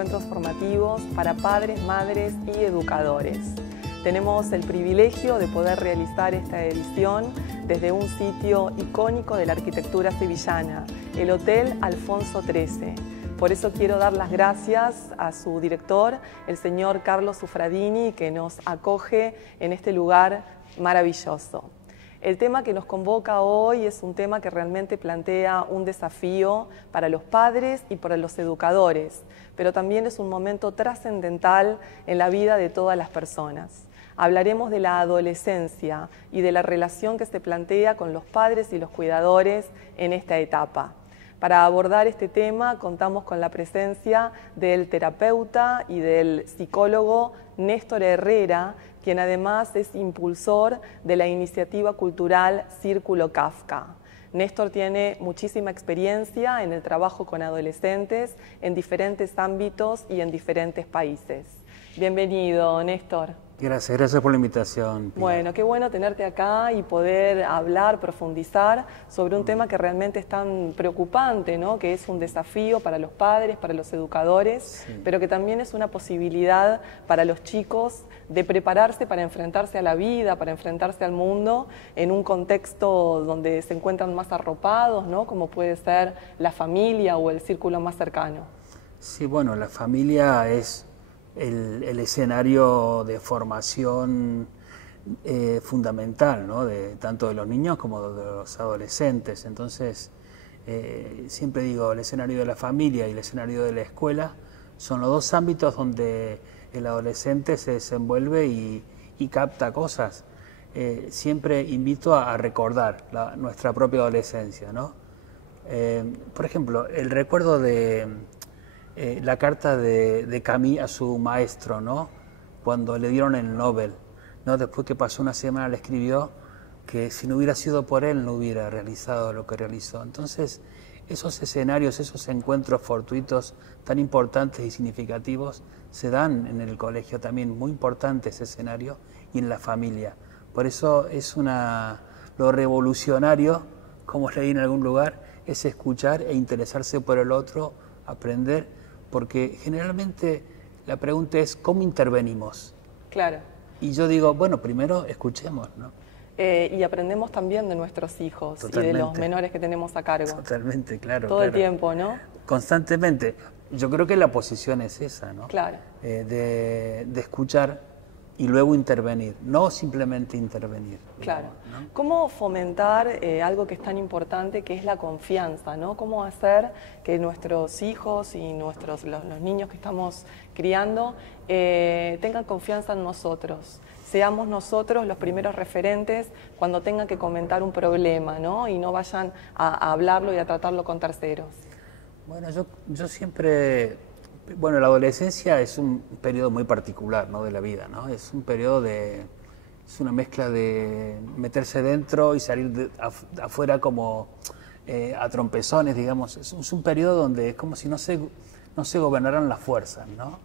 encuentros formativos para padres, madres y educadores. Tenemos el privilegio de poder realizar esta edición desde un sitio icónico de la arquitectura sevillana, el Hotel Alfonso XIII. Por eso quiero dar las gracias a su director, el señor Carlos Suffradini, que nos acoge en este lugar maravilloso. El tema que nos convoca hoy es un tema que realmente plantea un desafío para los padres y para los educadores, pero también es un momento trascendental en la vida de todas las personas. Hablaremos de la adolescencia y de la relación que se plantea con los padres y los cuidadores en esta etapa. Para abordar este tema contamos con la presencia del terapeuta y del psicólogo Néstor Herrera, quien además es impulsor de la iniciativa cultural Círculo Kafka. Néstor tiene muchísima experiencia en el trabajo con adolescentes en diferentes ámbitos y en diferentes países. Bienvenido, Néstor. Gracias por la invitación, Pilar. Bueno, qué bueno tenerte acá y poder hablar, profundizar sobre un tema que realmente es tan preocupante, ¿no? Que es un desafío para los padres, para los educadores, sí, pero que también es una posibilidad para los chicos de prepararse para enfrentarse a la vida, para enfrentarse al mundo en un contexto donde se encuentran más arropados, ¿no? Como puede ser la familia o el círculo más cercano. Sí, bueno, la familia es el escenario de formación fundamental, ¿no? Tanto de los niños como de los adolescentes. Entonces, siempre digo, el escenario de la familia y el escenario de la escuela son los dos ámbitos donde el adolescente se desenvuelve y capta cosas. Siempre invito a recordar nuestra propia adolescencia, ¿no? Por ejemplo, el recuerdo de la carta de Camus a su maestro, ¿no? Cuando le dieron el Nobel, ¿no? Después que pasó una semana le escribió que si no hubiera sido por él no hubiera realizado lo que realizó. Entonces, esos escenarios, esos encuentros fortuitos tan importantes y significativos se dan en el colegio también, muy importante ese escenario, y en la familia. Por eso es lo revolucionario, como leí en algún lugar, es escuchar e interesarse por el otro, aprender, porque generalmente la pregunta es ¿cómo intervenimos? Claro. Y yo digo, bueno, primero escuchemos, ¿no? Y aprendemos también de nuestros hijos. Totalmente. Y de los menores que tenemos a cargo. Totalmente, claro. Todo el tiempo, ¿no? Constantemente. Yo creo que la posición es esa, ¿no? Claro. De escuchar y luego intervenir, no simplemente intervenir. Claro. Digamos, ¿no? ¿Cómo fomentar algo que es tan importante, que es la confianza, ¿no? ¿Cómo hacer que nuestros hijos y los niños que estamos criando tengan confianza en nosotros? Seamos nosotros los primeros referentes cuando tengan que comentar un problema, ¿no? Y no vayan a hablarlo y a tratarlo con terceros. Bueno, yo siempre... Bueno, la adolescencia es un periodo muy particular, ¿no? De la vida, ¿no? Es un periodo es una mezcla de meterse dentro y salir afuera como a trompezones, digamos. Es un periodo donde es como si no se gobernaran las fuerzas, ¿no?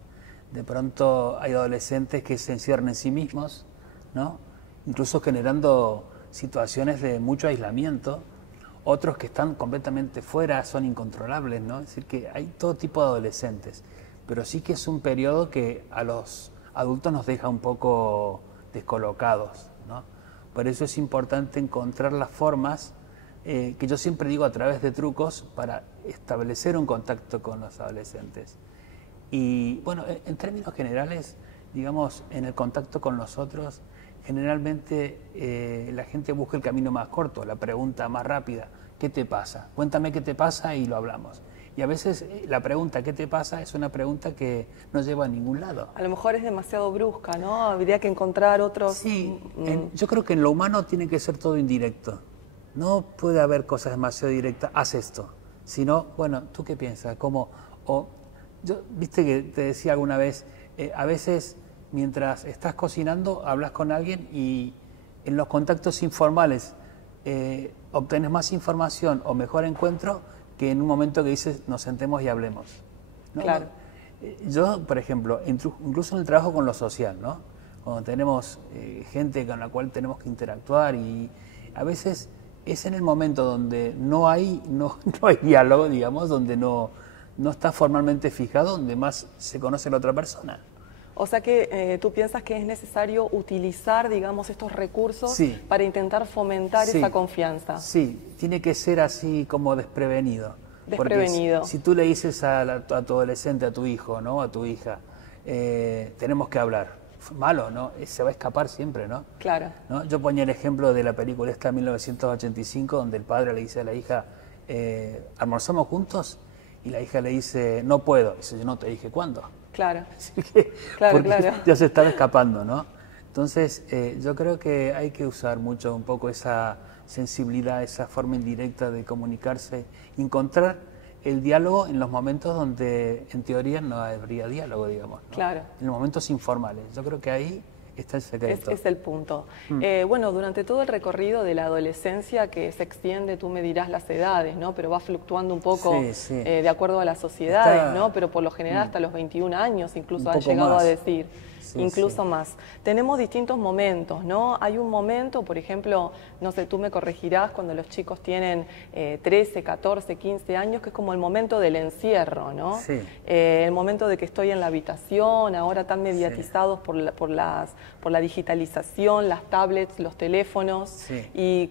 De pronto hay adolescentes que se encierran en sí mismos, ¿no? Incluso generando situaciones de mucho aislamiento. Otros que están completamente fuera, son incontrolables, ¿no? Es decir, que hay todo tipo de adolescentes, pero sí que es un periodo que a los adultos nos deja un poco descolocados, ¿no? Por eso es importante encontrar las formas, que yo siempre digo a través de trucos, para establecer un contacto con los adolescentes. Y bueno, en términos generales, digamos, en el contacto con los otros, generalmente la gente busca el camino más corto, la pregunta más rápida. ¿Qué te pasa? Cuéntame qué te pasa y lo hablamos. Y a veces la pregunta ¿qué te pasa? Es una pregunta que no lleva a ningún lado. A lo mejor es demasiado brusca, ¿no? Habría que encontrar otros... Sí, yo creo que en lo humano tiene que ser todo indirecto. No puede haber cosas demasiado directas, haz esto. Sino, bueno, ¿tú qué piensas? Viste que te decía alguna vez, a veces mientras estás cocinando hablas con alguien y en los contactos informales obtienes más información o mejor encuentro que en un momento que dices nos sentemos y hablemos, ¿no? Claro. Yo, por ejemplo, incluso en el trabajo con lo social, ¿no? Cuando tenemos gente con la cual tenemos que interactuar y a veces es en el momento donde no hay diálogo, digamos, donde no no está formalmente fijado, donde más se conoce a la otra persona. O sea que tú piensas que es necesario utilizar, digamos, estos recursos Sí. para intentar fomentar Sí. esa confianza. Sí, tiene que ser así como desprevenido. Desprevenido. Porque si tú le dices a tu adolescente, a tu hijo, ¿no? A tu hija, tenemos que hablar, malo, ¿no? Se va a escapar siempre, ¿no? Claro. ¿No? Yo ponía el ejemplo de la película esta 1985, donde el padre le dice a la hija, ¿almorzamos juntos? Y la hija le dice, no puedo. Dice, yo no te dije cuándo. Claro. Así que, Claro, porque claro. ya se estaba escapando, ¿no? Entonces, yo creo que hay que usar mucho un poco esa sensibilidad, esa forma indirecta de comunicarse, encontrar el diálogo en los momentos donde en teoría no habría diálogo, digamos, ¿no? Claro. En los momentos informales. Yo creo que ahí está el secreto. Es el punto. Bueno, durante todo el recorrido de la adolescencia que se extiende, tú me dirás las edades, ¿no? Pero va fluctuando un poco Sí, sí. De acuerdo a las sociedades, Está- ¿no? Pero por lo general hasta los 21 años incluso Un han poco llegado más. a decir, Sí, incluso sí. más. Tenemos distintos momentos, ¿no? Hay un momento, por ejemplo, no sé, tú me corregirás, cuando los chicos tienen 13, 14, 15 años, que es como el momento del encierro, ¿no? Sí. El momento de que estoy en la habitación, ahora tan mediatizados por la digitalización, las tablets, los teléfonos, Sí. y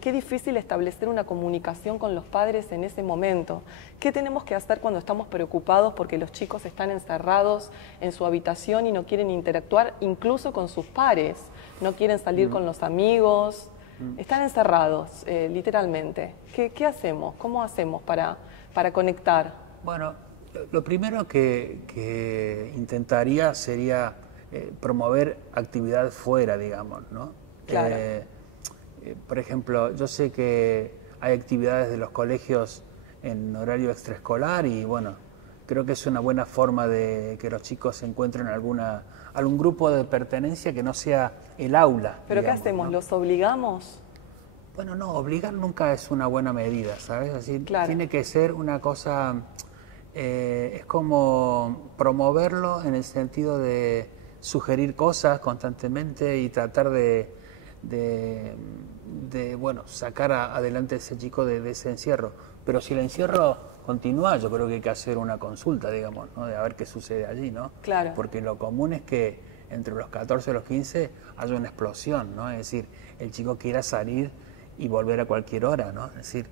qué difícil establecer una comunicación con los padres en ese momento. ¿Qué tenemos que hacer cuando estamos preocupados porque los chicos están encerrados en su habitación y no quieren interactuar incluso con sus pares? No quieren salir con los amigos, están encerrados, literalmente. ¿Qué hacemos? ¿Cómo hacemos para conectar? Bueno, lo primero que intentaría sería promover actividad fuera, digamos, ¿no? Claro. Por ejemplo, yo sé que hay actividades de los colegios en horario extraescolar y bueno, creo que es una buena forma de que los chicos encuentren algún grupo de pertenencia que no sea el aula. ¿Pero digamos, qué hacemos? ¿no? ¿Los obligamos? Bueno, no, obligar nunca es una buena medida, ¿sabes? Es decir, Claro. tiene que ser una cosa, es como promoverlo en el sentido de sugerir cosas constantemente y tratar de bueno, sacar adelante a ese chico de ese encierro. Pero si el encierro continúa, yo creo que hay que hacer una consulta, digamos, ¿no? De a ver qué sucede allí, ¿no? Claro. Porque lo común es que entre los 14 y los 15 haya una explosión, ¿no? Es decir, el chico quiera salir y volver a cualquier hora, ¿no? Es decir,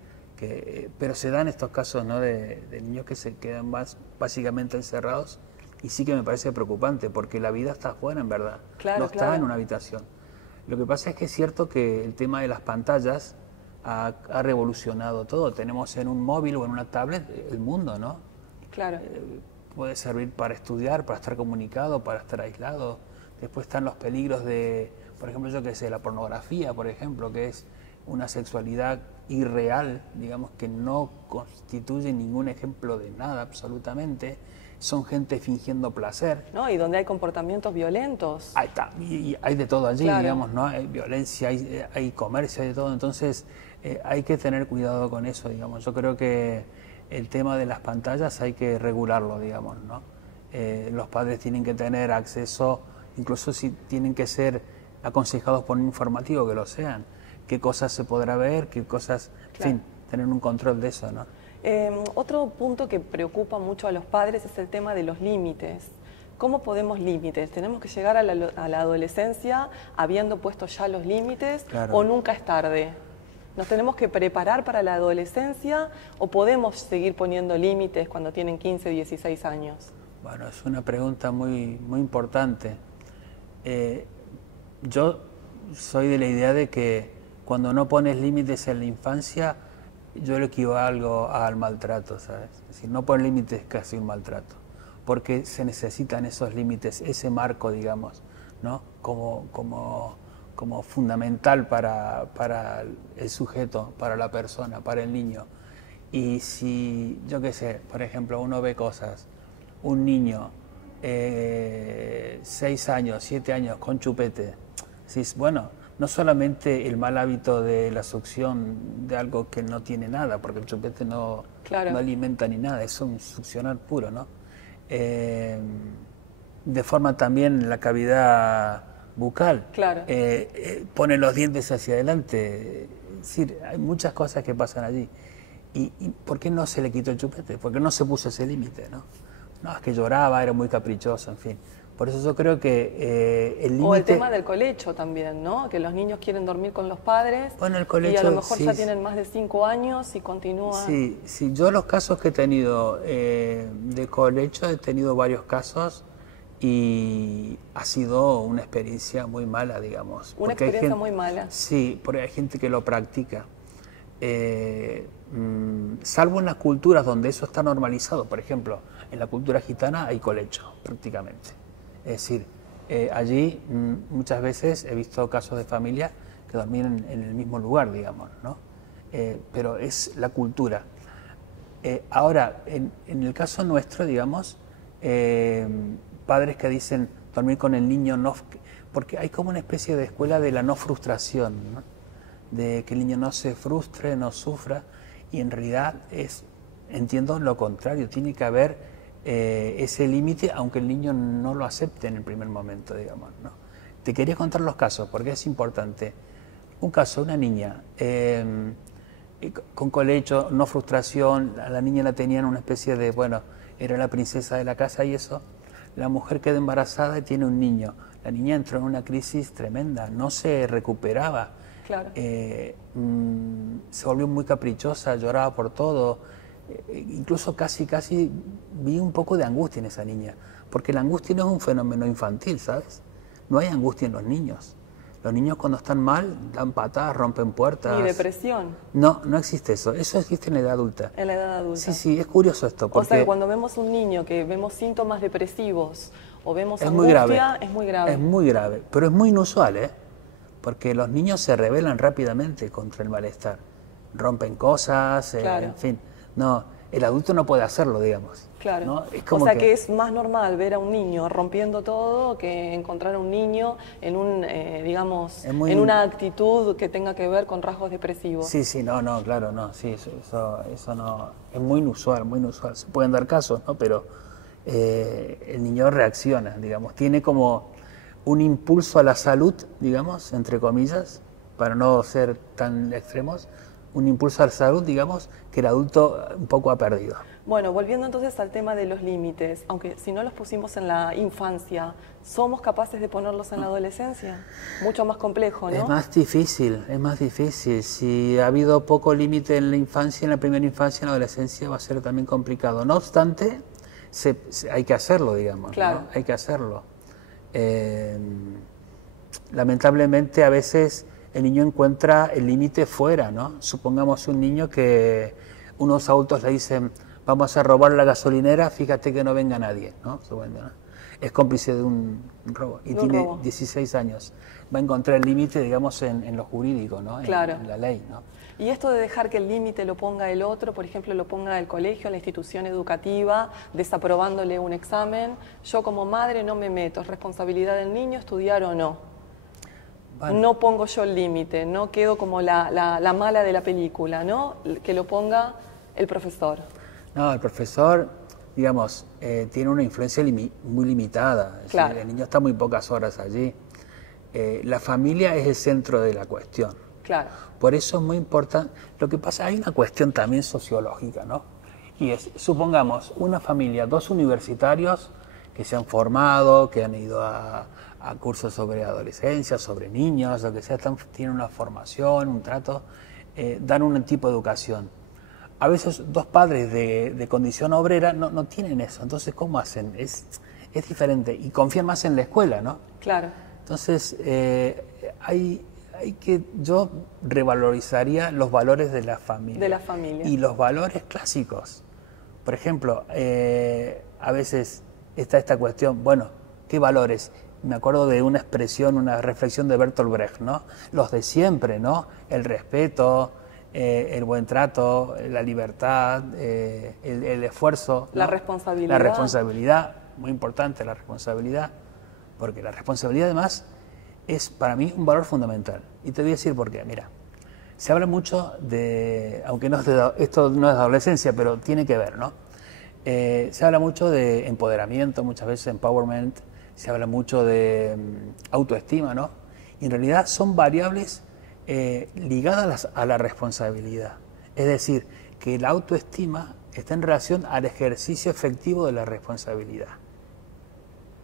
pero se dan estos casos, ¿no? de niños que se quedan básicamente encerrados y sí que me parece preocupante porque la vida está afuera, en verdad, Claro, no está claro. en una habitación. Lo que pasa es que es cierto que el tema de las pantallas ha revolucionado todo. Tenemos en un móvil o en una tablet el mundo, ¿no? Claro. Puede servir para estudiar, para estar comunicado, para estar aislado. Después están los peligros de, por ejemplo, yo qué sé, la pornografía, por ejemplo, que es una sexualidad irreal, digamos, que no constituye ningún ejemplo de nada absolutamente. Son gente fingiendo placer. ¿No? Y donde hay comportamientos violentos. Ahí está, y hay de todo allí, Claro. digamos, ¿no? Hay violencia, hay comercio, hay de todo. Entonces, hay que tener cuidado con eso, digamos. Yo creo que el tema de las pantallas hay que regularlo, digamos, ¿no? Los padres tienen que tener acceso, incluso si tienen que ser aconsejados por un informativo, que lo sean. Qué cosas se podrá ver, qué cosas, Claro. en fin, tener un control de eso, ¿no? Otro punto que preocupa mucho a los padres es el tema de los límites. ¿Cómo podemos límites? ¿Tenemos que llegar a la adolescencia habiendo puesto ya los límites Claro. o nunca es tarde? ¿Nos tenemos que preparar para la adolescencia o podemos seguir poniendo límites cuando tienen 15, 16 años? Bueno, es una pregunta muy, muy importante. Yo soy de la idea de que cuando no pones límites en la infancia, yo lo equivalgo al maltrato, ¿sabes? Es decir, no poner límites es casi un maltrato, porque se necesitan esos límites, ese marco, digamos, ¿no? Como fundamental para el sujeto, para la persona, para el niño. Y si, yo qué sé, por ejemplo, uno ve cosas, un niño, 6 años, 7 años, con chupete, decís, bueno, no solamente el mal hábito de la succión de algo que no tiene nada, porque el chupete no, Claro. no alimenta ni nada, es un succionar puro, ¿no? Deforma también la cavidad bucal, Claro. pone los dientes hacia adelante, es decir, hay muchas cosas que pasan allí. ¿Y por qué no se le quitó el chupete? ¿Por qué no se puso ese límite, no? No, es que lloraba, era muy caprichoso, en fin. Por eso yo creo que el límite... O el tema del colecho también, ¿no? Que los niños quieren dormir con los padres, bueno, el colecho, y a lo mejor sí, ya tienen más de 5 años y continúan... Sí, sí, yo los casos que he tenido de colecho, he tenido varios casos y ha sido una experiencia muy mala, digamos. Una experiencia muy mala. Sí, porque hay gente que lo practica. Salvo en las culturas donde eso está normalizado, por ejemplo, en la cultura gitana hay colecho, prácticamente. Es decir, allí muchas veces he visto casos de familias que dormían en el mismo lugar, digamos, ¿no? Pero es la cultura. Ahora, en el caso nuestro, digamos, padres que dicen dormir con el niño, no, porque hay como una especie de escuela de la no frustración, ¿no? De que el niño no se frustre, no sufra, y en realidad entiendo lo contrario, tiene que haber ese límite, aunque el niño no lo acepte en el primer momento, digamos, ¿no? Te quería contar los casos, porque es importante. Un caso, una niña con colecho, no frustración, a la niña la tenían una especie de, bueno, era la princesa de la casa y eso. La mujer queda embarazada y tiene un niño. La niña entró en una crisis tremenda, no se recuperaba. Claro. Se volvió muy caprichosa, lloraba por todo. Incluso casi vi un poco de angustia en esa niña, porque la angustia no es un fenómeno infantil, ¿sabes? No hay angustia en los niños. Los niños cuando están mal dan patadas, rompen puertas. Ni depresión. No, no existe eso. Eso existe en la edad adulta. En la edad adulta. Sí, sí, es curioso esto. O sea, que cuando vemos un niño que vemos síntomas depresivos o vemos angustia, muy grave. Es muy grave. Es muy grave, pero es muy inusual, ¿eh? Porque los niños se rebelan rápidamente contra el malestar. Rompen cosas, claro. En fin. No, el adulto no puede hacerlo, digamos. Claro. ¿No? Es como o sea que es más normal ver a un niño rompiendo todo que encontrar a un niño en un, digamos, en una actitud que tenga que ver con rasgos depresivos. Sí, sí, no, claro, no, sí, eso no, es muy inusual, muy inusual. Se pueden dar casos, ¿no? Pero el niño reacciona, digamos, tiene como un impulso a la salud, digamos, entre comillas, para no ser tan extremos, un impulso a la salud, digamos, que el adulto un poco ha perdido. Bueno, volviendo entonces al tema de los límites, aunque si no los pusimos en la infancia, ¿somos capaces de ponerlos en la adolescencia? Mucho más complejo, ¿no? Es más difícil, es más difícil. Si ha habido poco límite en la infancia, en la primera infancia, en la adolescencia va a ser también complicado. No obstante, hay que hacerlo, digamos, claro. ¿no? Hay que hacerlo. Lamentablemente a veces el niño encuentra el límite fuera, ¿no? Supongamos un niño que unos autos le dicen vamos a robar la gasolinera, fíjate que no venga nadie, ¿no? Es cómplice de un robo y tiene 16 años. Va a encontrar el límite, digamos, en lo jurídico, ¿no? Claro. En la ley, ¿no? Y esto de dejar que el límite lo ponga el otro, por ejemplo, lo ponga el colegio, la institución educativa, desaprobándole un examen, yo como madre no me meto, es responsabilidad del niño estudiar o no. Bueno. No pongo yo el límite, no quedo como la mala de la película, ¿no? Que lo ponga el profesor. No, el profesor, digamos, tiene una influencia muy limitada. Claro. Decir, el niño está muy pocas horas allí. La familia es el centro de la cuestión. Claro. Por eso es muy importante. Lo que pasa, hay una cuestión también sociológica, ¿no? Y es, supongamos, una familia, 2 universitarios que se han formado, que han ido a cursos sobre adolescencia, sobre niños, lo que sea, tienen una formación, un trato, dan un tipo de educación. A veces 2 padres de condición obrera no tienen eso, entonces ¿cómo hacen? Es diferente y confían más en la escuela, ¿no? Claro. Entonces yo revalorizaría los valores de la familia. De la familia. Y los valores clásicos. Por ejemplo, a veces está esta cuestión, bueno, ¿qué valores? Me acuerdo de una expresión, una reflexión de Bertolt Brecht, ¿no? Los de siempre, ¿no? El respeto, el buen trato, la libertad, el esfuerzo, ¿no? La responsabilidad. La responsabilidad, muy importante la responsabilidad, porque la responsabilidad además es para mí un valor fundamental. Y te voy a decir por qué. Mira, se habla mucho de, aunque esto no es de adolescencia, pero tiene que ver, ¿no? Se habla mucho de empoderamiento, muchas veces empowerment, se habla mucho de autoestima, ¿no? Y en realidad son variables ligadas a la responsabilidad. Es decir, que la autoestima está en relación al ejercicio efectivo de la responsabilidad.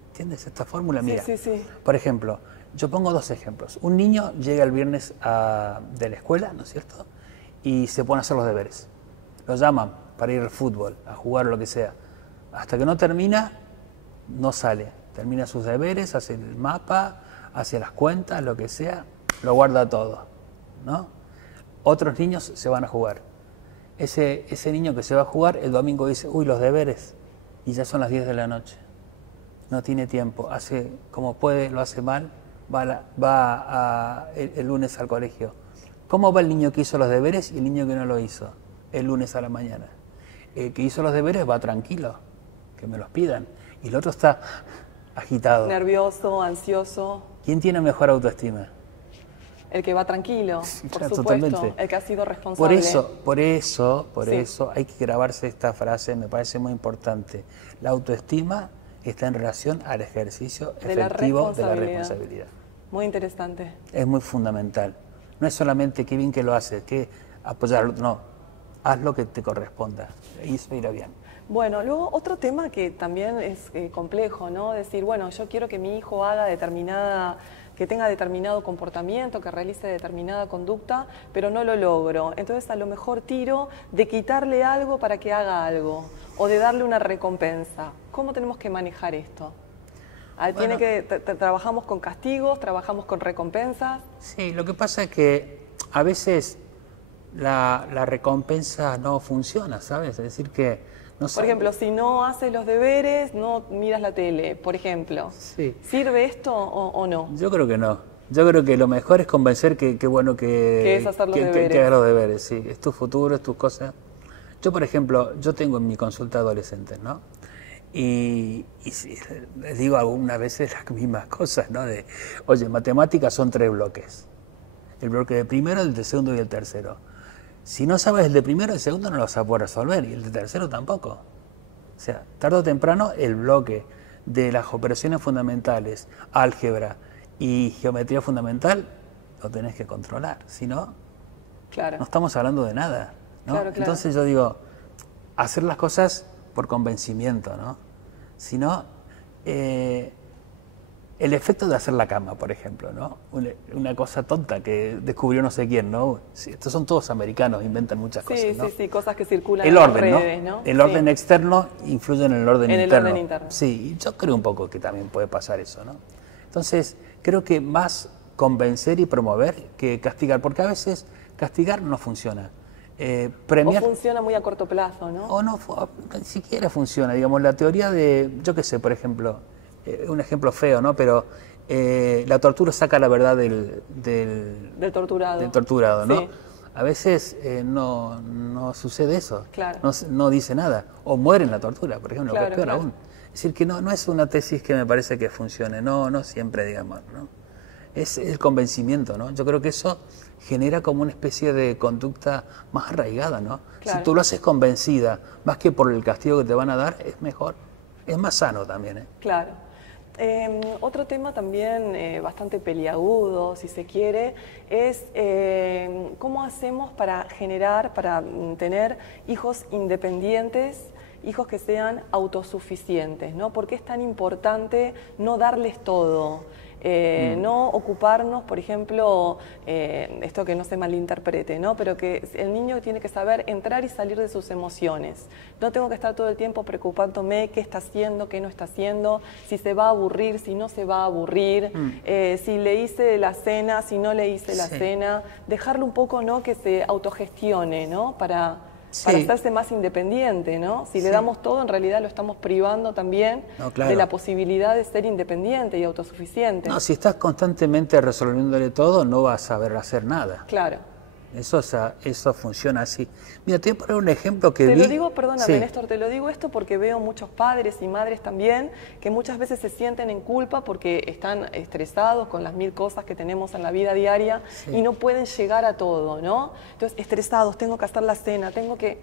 ¿Entiendes esta fórmula? Mira, Sí. por ejemplo, yo pongo dos ejemplos. Un niño llega el viernes de la escuela, ¿no es cierto? Y se pone a hacer los deberes. Lo llaman para ir al fútbol, a jugar o lo que sea. Hasta que no termina, no sale. Termina sus deberes, hace el mapa, hace las cuentas, lo que sea, lo guarda todo, ¿no? Otros niños se van a jugar. Ese niño que se va a jugar, el domingo dice, uy, los deberes, y ya son las 10 de la noche. No tiene tiempo, hace como puede, lo hace mal, va el lunes al colegio. ¿Cómo va el niño que hizo los deberes y el niño que no lo hizo el lunes a la mañana? El que hizo los deberes va tranquilo, que me los pidan, y el otro está agitado. Nervioso, ansioso. ¿Quién tiene mejor autoestima? El que va tranquilo, por Claro, supuesto, totalmente. el que ha sido responsable. Por eso Sí. hay que grabarse esta frase, me parece muy importante. La autoestima está en relación al ejercicio efectivo de la responsabilidad. Muy interesante. Es muy fundamental. No es solamente qué bien que lo haces, que apoyarlo, no. Haz lo que te corresponda y eso irá bien. Bueno, luego otro tema que también es complejo, ¿no? Decir, bueno, yo quiero que mi hijo que tenga determinado comportamiento, que realice determinada conducta, pero no lo logro. Entonces a lo mejor tiro de quitarle algo para que haga algo o de darle una recompensa. ¿Cómo tenemos que manejar esto? Bueno, Trabajamos con castigos, trabajamos con recompensas. sí, lo que pasa es que a veces la recompensa no funciona, ¿sabes? Es decir que no Por ejemplo, si no haces los deberes, no miras la tele, por ejemplo. Sí. ¿Sirve esto o no? Yo creo que no. Yo creo que lo mejor es convencer que bueno que es hacer los deberes. que hagas los deberes, sí. Es tu futuro, es tus cosas. Yo, por ejemplo, yo tengo en mi consulta adolescentes, ¿no? Y sí, les digo algunas veces las mismas cosas, ¿no? Oye, matemáticas son 3 bloques. El bloque de primero, el de segundo y el tercero. Si no sabes el de primero, el segundo no lo vas a poder resolver y el de tercero tampoco. O sea, tarde o temprano el bloque de las operaciones fundamentales, álgebra y geometría fundamental, lo tenés que controlar. Si no, Claro. no estamos hablando de nada, ¿no? Claro. Entonces yo digo, hacer las cosas por convencimiento, ¿no? Si no, el efecto de hacer la cama, por ejemplo, ¿no? Una cosa tonta que descubrió no sé quién, ¿no? Sí, estos son todos americanos, inventan muchas cosas, ¿no? Sí, cosas que circulan El en orden, las redes, ¿no? El orden externo influye en el orden En el interno. orden interno. Sí, y yo creo un poco que también puede pasar eso, ¿no? Entonces, creo que más convencer y promover que castigar, porque a veces castigar no funciona. Premiar... O funciona muy a corto plazo, ¿no? O no, ni siquiera funciona. Digamos, la teoría de, yo qué sé, por ejemplo, un ejemplo feo, ¿no? Pero la tortura saca la verdad del torturado. Del torturado, ¿no? Sí. A veces no sucede eso. Claro. No dice nada. O muere en la tortura, por ejemplo, Claro, que es peor claro. aún. Es decir, que no es una tesis que me parece que funcione. No siempre, digamos, ¿no? Es el convencimiento, ¿no? Yo creo que eso genera como una especie de conducta más arraigada, ¿no? Claro. Si tú lo haces convencida, más que por el castigo que te van a dar, es mejor. Es más sano también, ¿eh? Claro. Otro tema también bastante peliagudo, si se quiere, es cómo hacemos para tener hijos independientes, hijos que sean autosuficientes, ¿no? ¿Por qué es tan importante no darles todo? No ocuparnos, por ejemplo, esto que no se malinterprete, ¿no? Pero que el niño tiene que saber entrar y salir de sus emociones. No tengo que estar todo el tiempo preocupándome qué está haciendo, qué no está haciendo, si se va a aburrir, si no se va a aburrir, si le hice la cena, si no le hice la cena. Dejarlo un poco, ¿no? Que se autogestione, ¿no? Para hacerse más independiente, ¿no? Si le damos todo, en realidad lo estamos privando también de la posibilidad de ser independiente y autosuficiente. No, si estás constantemente resolviéndole todo, no vas a saber hacer nada. Claro. Eso funciona así. Mira, te voy a poner un ejemplo que vi. Te lo digo, perdóname, Sí. Néstor, te lo digo esto porque veo muchos padres y madres también que muchas veces se sienten en culpa porque están estresados con las 1000 cosas que tenemos en la vida diaria y no pueden llegar a todo, ¿no? Entonces, estresados, tengo que hacer la cena, tengo que...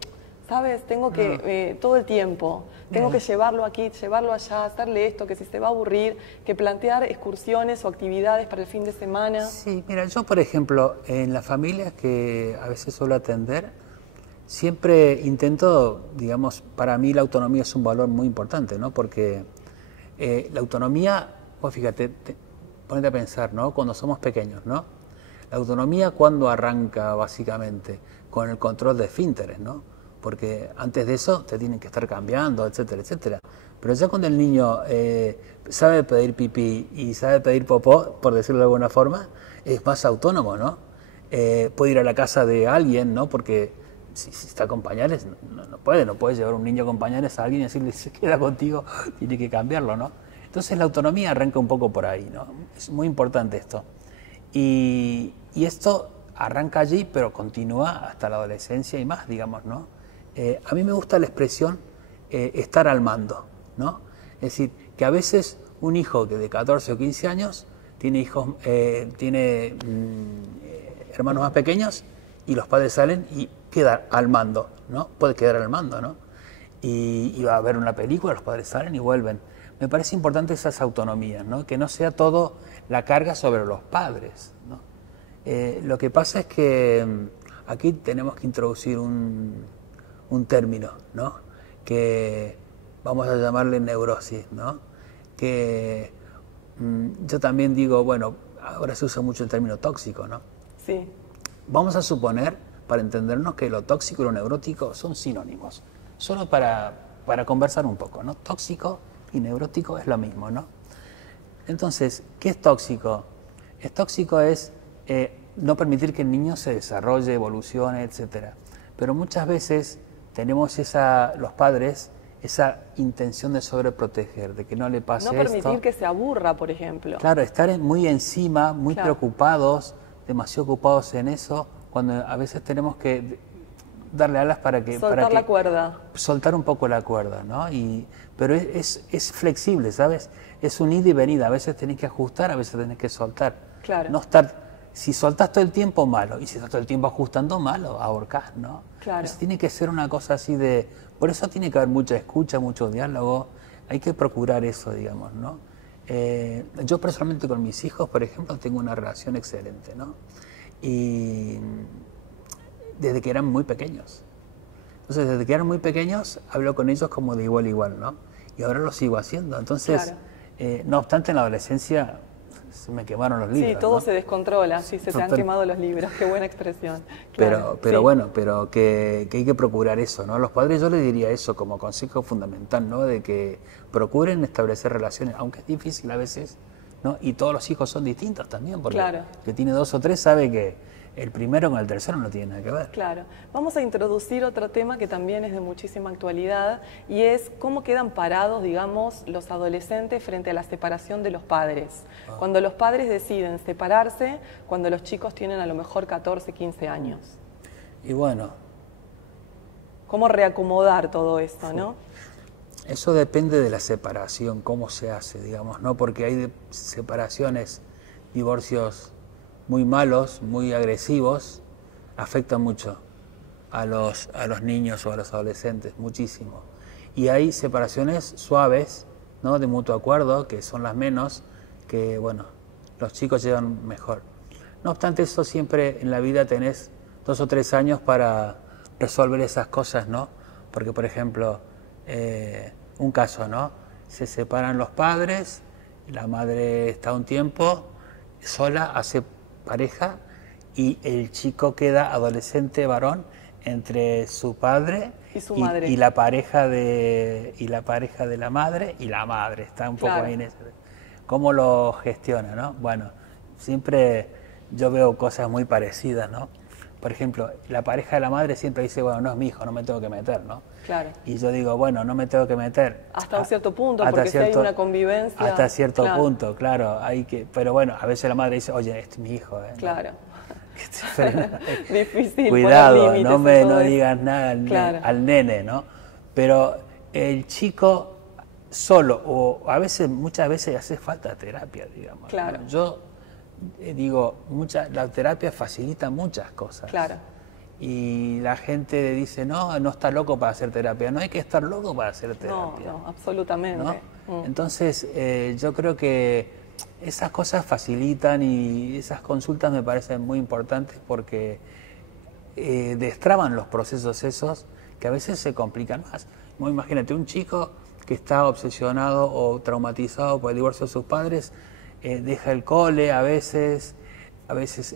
¿Sabes? Tengo que, todo el tiempo, tengo que llevarlo aquí, llevarlo allá, hacerle esto, que si se va a aburrir, que plantear excursiones o actividades para el fin de semana. Sí, mira, yo por ejemplo, en las familias que a veces suelo atender, siempre intento, digamos, para mí la autonomía es un valor muy importante, ¿no? Porque la autonomía, pues fíjate, ponete a pensar, ¿no? Cuando somos pequeños, ¿no? La autonomía, ¿cuándo arranca básicamente? Con el control de esfínteres, ¿no? Porque antes de eso te tienen que estar cambiando, etcétera, etcétera. Pero ya cuando el niño sabe pedir pipí y sabe pedir popó, por decirlo de alguna forma, es más autónomo, ¿no? Puede ir a la casa de alguien, ¿no? Porque si está con pañales, no puede llevar un niño con pañales a alguien y decirle, se queda contigo, tiene que cambiarlo, ¿no? Entonces la autonomía arranca un poco por ahí, ¿no? Es muy importante esto. Y esto arranca allí, pero continúa hasta la adolescencia y más, digamos, ¿no? A mí me gusta la expresión estar al mando, ¿no? Es decir, que a veces un hijo que de 14 o 15 años tiene hermanos más pequeños y los padres salen y queda al mando, ¿no? Puede quedar al mando, ¿no? Y va a ver una película, los padres salen y vuelven. Me parece importante esas autonomías, ¿no? Que no sea todo la carga sobre los padres, ¿no? Lo que pasa es que aquí tenemos que introducir un término, ¿no? Que vamos a llamarle neurosis, ¿no? Que yo también digo, bueno, ahora se usa mucho el término tóxico, ¿no? Sí. Vamos a suponer, para entendernos, que lo tóxico y lo neurótico son sinónimos, solo para conversar un poco, ¿no? Tóxico y neurótico es lo mismo, ¿no? Entonces, ¿qué es tóxico? Tóxico es no permitir que el niño se desarrolle, evolucione, etcétera. Pero muchas veces tenemos los padres, esa intención de sobreproteger, de que no le pase esto. No permitir que se aburra, por ejemplo. Claro, estar muy encima, muy preocupados, demasiado ocupados en eso, cuando a veces tenemos que darle alas para que... Soltar la cuerda. Soltar un poco la cuerda, ¿no? Pero es flexible, ¿sabes? Es un ida y venida, a veces tenés que ajustar, a veces tenés que soltar. Claro. No estar... Si soltás todo el tiempo, malo. Y si estás todo el tiempo ajustando, malo, ahorcás, ¿no? Claro. Entonces tiene que ser una cosa así de... Por eso tiene que haber mucha escucha, mucho diálogo. Hay que procurar eso, digamos, ¿no? Yo personalmente con mis hijos, por ejemplo, tengo una relación excelente, ¿no? Y desde que eran muy pequeños. Entonces, desde que eran muy pequeños, hablo con ellos como de igual a igual, ¿no? Y ahora lo sigo haciendo. Entonces, no obstante, en la adolescencia se me quemaron los libros. Sí, todo, ¿no? Se descontrola, sí, se te han quemado los libros, qué buena expresión. Claro, pero bueno, pero que hay que procurar eso, ¿no? A los padres yo les diría eso como consejo fundamental, ¿no? De que procuren establecer relaciones, aunque es difícil a veces, ¿no? Y todos los hijos son distintos también, porque el que tiene 2 o 3 sabe que el primero con el tercero no tiene nada que ver. Claro. Vamos a introducir otro tema que también es de muchísima actualidad y es cómo quedan parados, digamos, los adolescentes frente a la separación de los padres. Cuando los padres deciden separarse, cuando los chicos tienen a lo mejor 14, 15 años. Y bueno. ¿Cómo reacomodar todo esto, no? Eso depende de la separación, cómo se hace, digamos, ¿no? Porque hay separaciones, divorcios muy malos, muy agresivos, afectan mucho a los niños o a los adolescentes, muchísimo. Y hay separaciones suaves, ¿no? De mutuo acuerdo, que son las menos, que bueno, los chicos llevan mejor. No obstante eso, siempre en la vida tenés 2 o 3 años para resolver esas cosas, ¿no? Porque, por ejemplo, un caso, ¿no? Se separan los padres, la madre está un tiempo sola, hace pareja y el chico queda adolescente varón entre su padre y su madre y la pareja de la madre y la madre está un poco ahí en ese. ¿Cómo lo gestiona, no? Bueno, siempre yo veo cosas muy parecidas, ¿no? Por ejemplo, la pareja de la madre siempre dice, bueno, no es mi hijo, no me tengo que meter, ¿no? Claro. Y yo digo, bueno, no me tengo que meter. Hasta un cierto punto, porque si hay una convivencia... Hasta cierto punto, claro. Pero bueno, a veces la madre dice, oye, este es mi hijo. Claro. Difícil. Cuidado, no digas nada al nene, ¿no? Pero el chico solo, o muchas veces hace falta terapia, digamos. Claro. ¿No? Yo digo, la terapia facilita muchas cosas. Claro. Y la gente dice, no está loco para hacer terapia. No hay que estar loco para hacer terapia. No, absolutamente. ¿No? Entonces, yo creo que esas cosas facilitan y esas consultas me parecen muy importantes porque destraban los procesos esos que a veces se complican más. Imagínate un chico que está obsesionado o traumatizado por el divorcio de sus padres, deja el cole a veces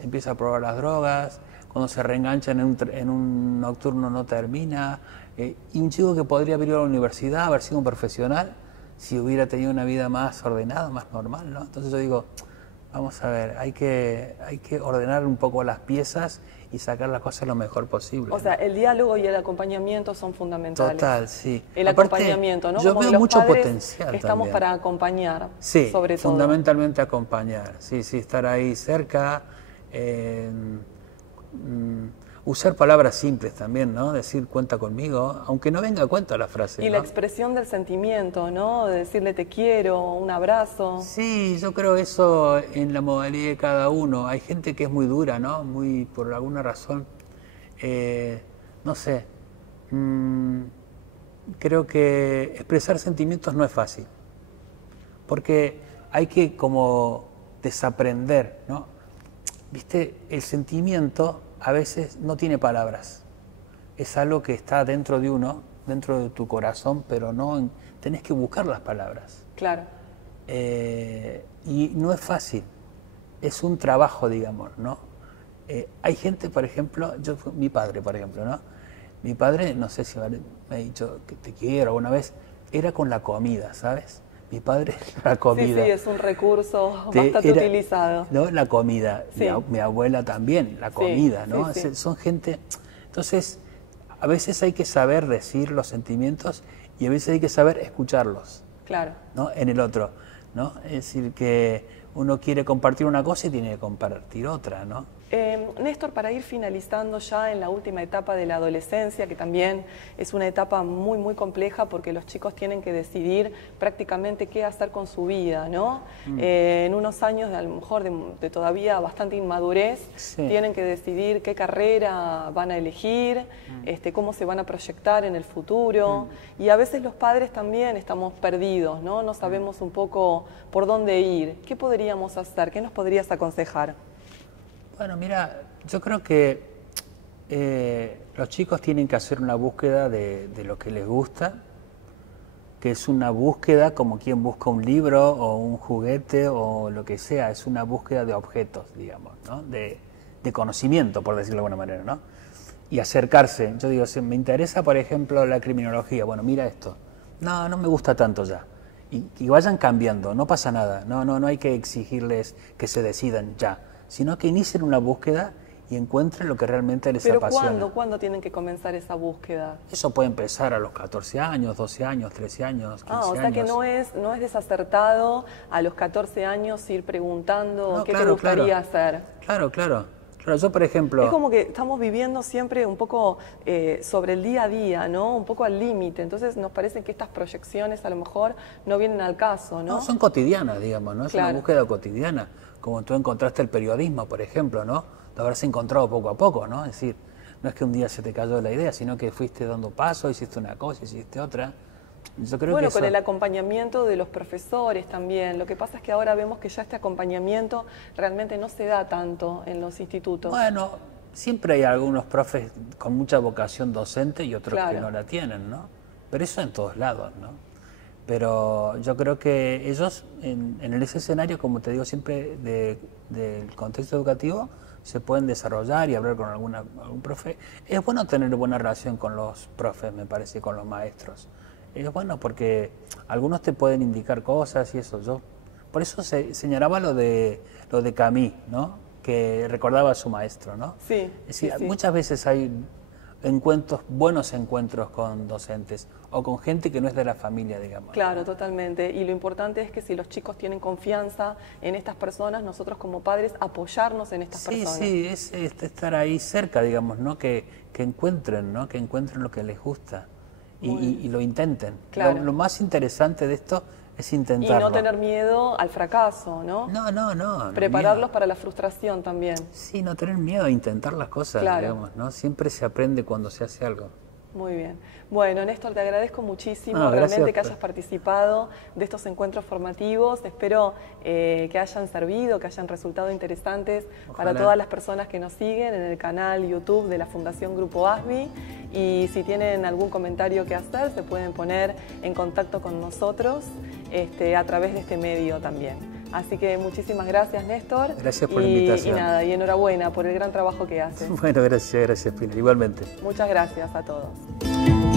empieza a probar las drogas, cuando se reengancha en un nocturno no termina, y un chico que podría haber ido a la universidad, haber sido un profesional, si hubiera tenido una vida más ordenada, más normal, ¿no? Entonces yo digo, vamos a ver, hay que ordenar un poco las piezas y sacar las cosas lo mejor posible. O sea, el diálogo y el acompañamiento son fundamentales. Total, sí. El Aparte, acompañamiento, ¿no? Yo Como veo los mucho padres potencial estamos también. para acompañar, Sí, sobre todo. fundamentalmente acompañar. Sí, estar ahí cerca. Usar palabras simples también, ¿no? Decir cuenta conmigo, aunque no venga a cuenta la frase. Y ¿no? la expresión del sentimiento, ¿no? De decirle te quiero, un abrazo. Sí, yo creo eso en la modalidad de cada uno. Hay gente que es muy dura, ¿no? Muy, por alguna razón, no sé. Creo que expresar sentimientos no es fácil. Porque hay que como desaprender, ¿no? Viste, el sentimiento a veces no tiene palabras. Es algo que está dentro de uno, dentro de tu corazón, pero no tenés que buscar las palabras. Claro. Y no es fácil. Es un trabajo, digamos, ¿no? Hay gente, por ejemplo, mi padre, por ejemplo, ¿no? Mi padre, no sé si me ha dicho que te quiero alguna vez, era con la comida, ¿sabes? Mi padre, la comida. Sí, es un recurso bastante utilizado. ¿No? La comida. Sí. Mi abuela también, la comida, sí, ¿no? Sí. Son gente... Entonces, a veces hay que saber decir los sentimientos y a veces hay que saber escucharlos. Claro. ¿No? En el otro, ¿no? Es decir, que uno quiere compartir una cosa y tiene que compartir otra, ¿no? Néstor, para ir finalizando ya en la última etapa de la adolescencia, que también es una etapa muy, muy compleja porque los chicos tienen que decidir prácticamente qué hacer con su vida, ¿no? En unos años, a lo mejor de todavía bastante inmadurez, Sí. tienen que decidir qué carrera van a elegir, cómo se van a proyectar en el futuro, y a veces los padres también estamos perdidos, ¿no? No sabemos un poco por dónde ir. ¿Qué podríamos hacer? ¿Qué nos podrías aconsejar? Bueno, mira, yo creo que los chicos tienen que hacer una búsqueda de lo que les gusta, que es una búsqueda como quien busca un libro o un juguete o lo que sea, es una búsqueda de objetos, digamos, ¿no? De conocimiento, por decirlo de alguna manera, ¿no? Y acercarse. Yo digo, si me interesa, por ejemplo, la criminología, bueno, mira esto. No me gusta tanto ya. Y vayan cambiando, no pasa nada, no hay que exigirles que se decidan ya, sino que inicien una búsqueda y encuentren lo que realmente les apasiona. ¿Pero cuándo tienen que comenzar esa búsqueda? Eso puede empezar a los 14 años, 12 años, 13 años, 15 años. O sea que no es desacertado a los 14 años ir preguntando qué te gustaría hacer. Claro. Yo, por ejemplo... Es como que estamos viviendo siempre un poco sobre el día a día, ¿no? Un poco al límite. Entonces nos parece que estas proyecciones a lo mejor no vienen al caso, ¿no? No, son cotidianas, digamos, ¿no? Es Claro. una búsqueda cotidiana. Como tú encontraste el periodismo, por ejemplo, ¿no? Lo habrás encontrado poco a poco, ¿no? Es decir, no es que un día se te cayó la idea, sino que fuiste dando pasos, hiciste una cosa, hiciste otra. Yo creo Bueno, que con eso... el acompañamiento de los profesores también. Lo que pasa es que ahora vemos que ya este acompañamiento realmente no se da tanto en los institutos. Bueno, siempre hay algunos profes con mucha vocación docente y otros Claro. que no la tienen, ¿no? Pero eso en todos lados, ¿no? Pero yo creo que ellos, en ese escenario, como te digo siempre, del contexto educativo, se pueden desarrollar y hablar con algún profe. Es bueno tener buena relación con los profes, me parece, con los maestros. Es bueno porque algunos te pueden indicar cosas y eso. Por eso señalaba lo de Camus, ¿no? Que recordaba a su maestro, ¿no? Sí, Es decir, sí. muchas veces hay buenos encuentros con docentes o con gente que no es de la familia, digamos. Claro, totalmente. Y lo importante es que si los chicos tienen confianza en estas personas, nosotros como padres apoyarnos en estas personas. Sí, es estar ahí cerca, digamos, ¿no? Que encuentren, ¿no? Que encuentren lo que les gusta y lo intenten. Claro. Lo más interesante de esto es intentarlo. Y no tener miedo al fracaso, ¿no? No. Prepararlos miedo. para la frustración también. Sí, no tener miedo a intentar las cosas, Claro. digamos, ¿no? Siempre se aprende cuando se hace algo. Muy bien. Bueno, Néstor, te agradezco muchísimo gracias. realmente que hayas participado de estos encuentros formativos. Espero que hayan servido, que hayan resultado interesantes para todas las personas que nos siguen en el canal YouTube de la Fundación Grupo ASBI. Y si tienen algún comentario que hacer, se pueden poner en contacto con nosotros a través de este medio también. Así que muchísimas gracias, Néstor. Gracias por la invitación. Y enhorabuena por el gran trabajo que haces. Bueno, gracias, Pilar, igualmente. Muchas gracias a todos.